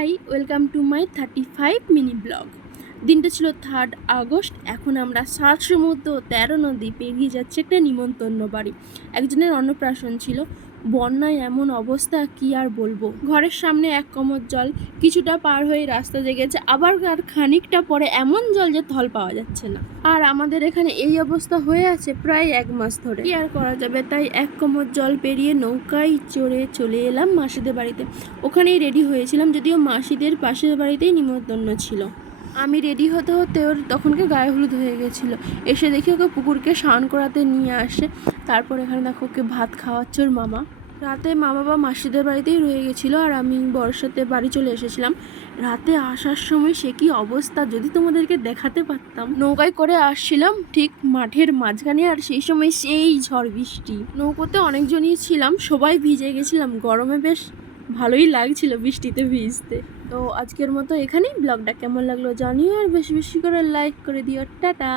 Hi, welcome to my thirty five mini vlog. দিনটা ছিল third August, এখন আমরা সাত সমুদ্র তেরো নদী পেরিয়ে যাচ্ছি একটা নিমন্তন্ন বাড়ি। একজনের অন্নপ্রাশন ছিল বন্যায় এমন অবস্থা কি আর বলব? ঘরের সামনে এক কমর জল কিছুটা পার হয়ে রাস্তা জেগেছে, আবার আর খানিকটা পরে এমন জল যে থল পাওয়া যাচ্ছে না। আর আমাদের এখানে এই অবস্থা হয়ে আছে প্রায় এক মাস ধরে। কি আর করা যাবে? তাই এক কোমর জল পেরিয়ে নৌকায় চড়ে চলে এলাম মাসিদের বাড়িতে। ওখানেই রেডি হয়েছিলাম, যদিও মাসিদের পাশের বাড়িতেই নিমন্ত্রণ ছিল। আমি রেডি হতে হতে ওর তখনকে গায়ে হলুদ হয়ে গেছিল। এসে দেখি ওকে পুকুরকে স্নান করাতে নিয়ে আসে। তারপর এখানে দেখো ওকে ভাত খাওয়াচ্ছে ওর মামা। রাতে মা বাবা মাসিদের বাড়িতেই রয়ে গেছিল আর আমি বর্ষাতে বাড়ি চলে এসেছিলাম। রাতে আসার সময় সে কি অবস্থা যদি তোমাদেরকে দেখাতে পারতাম। নৌকায় করে আসছিলাম ঠিক মাঠের মাঝখানে আর সেই সময় সেই ঝড় বৃষ্টি। নৌকোতে অনেকজনই ছিলাম, সবাই ভিজে গেছিলাম, গরমে বেশ ভালোই লাগছিল বৃষ্টিতে ভিজতে। তো আজকের মতো এখানেই ব্লগটা কেমন লাগল জানিও আর বেশি বেশি করে লাইক করে দিও। টাটা।